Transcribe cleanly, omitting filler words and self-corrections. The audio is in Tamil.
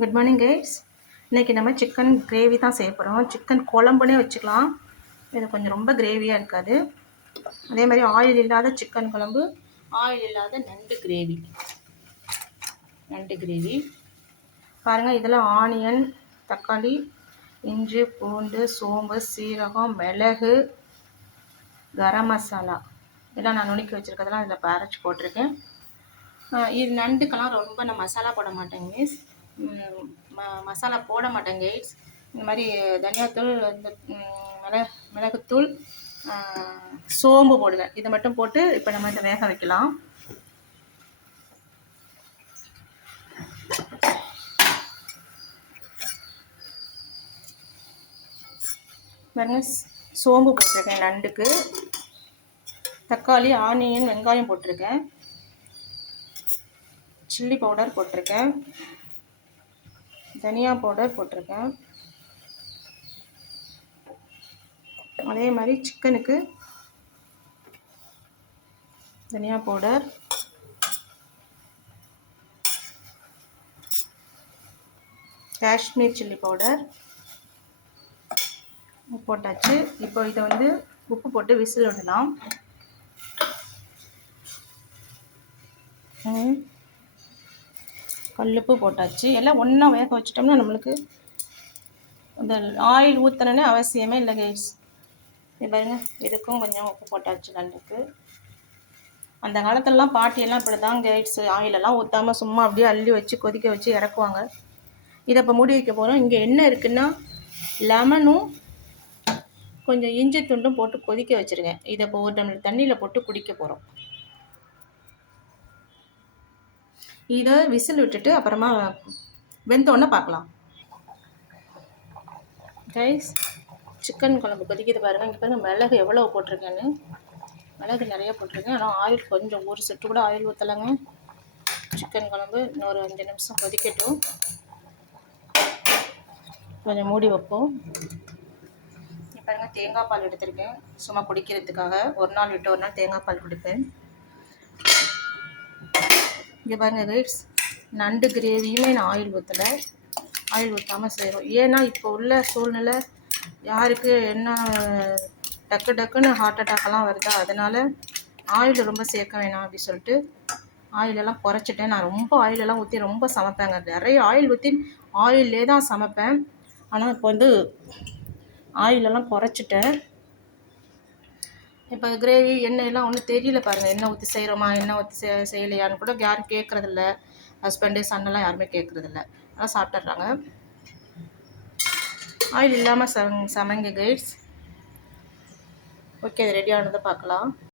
Good morning guys. இன்றைக்கி நம்ம சிக்கன் கிரேவி தான் செய்ய போகிறோம். சிக்கன் குழம்புனே வச்சுக்கலாம். இது கொஞ்சம் ரொம்ப கிரேவியாக இருக்காது. அதே மாதிரி ஆயில் இல்லாத சிக்கன் குழம்பு, ஆயில் இல்லாத நண்டு கிரேவி பாருங்கள். இதில் ஆனியன், தக்காளி, இஞ்சி, பூண்டு, சோம்பு, சீரகம், மிளகு, கரம் மசாலா இதெல்லாம் நான் நுணுக்கி வச்சுருக்கிறதெல்லாம் இதில் அரைச்சி போட்டிருக்கேன். இது நண்டுக்கெல்லாம் ரொம்ப நான் மசாலா போட மாட்டேங்க மிஸ். மசாலா போட மாட்டேங்க கைஸ். இந்த மாதிரி தனியாத்தூள், இந்த மிளகுத்தூள், சோம்பு போடுவேன். இதை மட்டும் போட்டு இப்போ நம்ம இதை வேக வைக்கலாம். பாருங்க, சோம்பு போட்டிருக்கேன் நண்டுக்கு. தக்காளி, ஆனியன், வெங்காயம் போட்டிருக்கேன். சில்லி பவுடர் போட்டிருக்கேன். தனியா பவுடர் போட்டிருக்கேன். அதே மாதிரி சிக்கனுக்கு தனியா பவுடர், காஷ்மீர் சில்லி பவுடர் போட்டாச்சு. இப்போ இதை வந்து உப்பு போட்டு விசில் விடலாம். கல்லுப்பு போட்டாச்சு. எல்லாம் ஒன்றா வேக வச்சிட்டோம்னா நம்மளுக்கு அந்த ஆயில் ஊற்றணுன்னு அவசியமே இல்லை கைஸ். இது பாருங்க, இதுக்கும் கொஞ்சம் உப்பு போட்டாச்சு நண்டுக்கு. அந்த காலத்துலலாம் பாட்டியெல்லாம் இப்படி தான் கைஸ், ஆயிலெல்லாம் ஊற்றாமல் சும்மா அப்படியே அள்ளி வச்சு கொதிக்க வச்சு இறக்குவாங்க. இதை இப்போ மூடி வைக்க போகிறோம். இங்கே என்ன இருக்குன்னா லெமனும் கொஞ்சம் இஞ்சி துண்டும் போட்டு கொதிக்க வச்சுருக்கேன். இதை இப்போ ஒரு டம்ளர் தண்ணியில் போட்டு குடிக்க போகிறோம். இதை விசில் விட்டுட்டு அப்புறமா வெந்தோடனே பார்க்கலாம் கைஸ். சிக்கன் குழம்பு கொதிக்கிறது பாருங்கள். இங்கே பாருங்கள், மிளகு எவ்வளோ போட்டிருக்கேன்னு. மிளகு நிறைய போட்டிருக்கேன். ஆனால் ஆயில் கொஞ்சம் ஒரு செட்டு கூட ஆயில் ஊற்றலைங்க. சிக்கன் குழம்பு இன்னொரு 5 நிமிஷம் கொதிக்கட்டும். கொஞ்சம் மூடி வைப்போம். பாருங்கள், தேங்காய் பால் எடுத்திருக்கேன் சும்மா குடிக்கிறதுக்காக. ஒரு நாள் விட்டு ஒரு நாள் தேங்காய் பால் குடிப்பேன். இங்கே பாருங்கள் கைஸ், நண்டு கிரேவியுமே நான் ஆயில் ஊற்றலை. ஆயில் ஊற்றாமல் செய்கிறோம். ஏன்னா இப்போ உள்ள சூழ்நிலை யாருக்கு என்ன டக்குன்னு ஹார்ட் அட்டாக்கெல்லாம் வருதா, அதனால் ஆயில் ரொம்ப சேர்க்க வேணாம் அப்படி சொல்லிட்டு ஆயிலெல்லாம் குறைச்சிட்டேன். நான் ரொம்ப ஆயிலெல்லாம் ஊற்றி ரொம்ப சமைப்பேங்க. நிறைய ஆயில் ஊற்றி ஆயிலே தான் சமைப்பேன். ஆனால் இப்போ வந்து ஆயிலெல்லாம் குறைச்சிட்டேன். இப்போ கிரேவி எண்ணெயெல்லாம் ஒன்றும் தெரியல பாருங்கள். எண்ணெய் ஊற்றி செய்கிறோமா, எண்ணெய் ஊற்றி செய்யலையான்னு கூட யாரும் கேட்குறதில்ல. ஹஸ்பண்டு சன்னெல்லாம் யாருமே கேட்குறதில்ல. அதெல்லாம் சாப்பிட்றாங்க. ஆயில் இல்லாமல் சமைங்க கைஸ். ஓகே, அது ரெடி ஆனதை பார்க்கலாம்.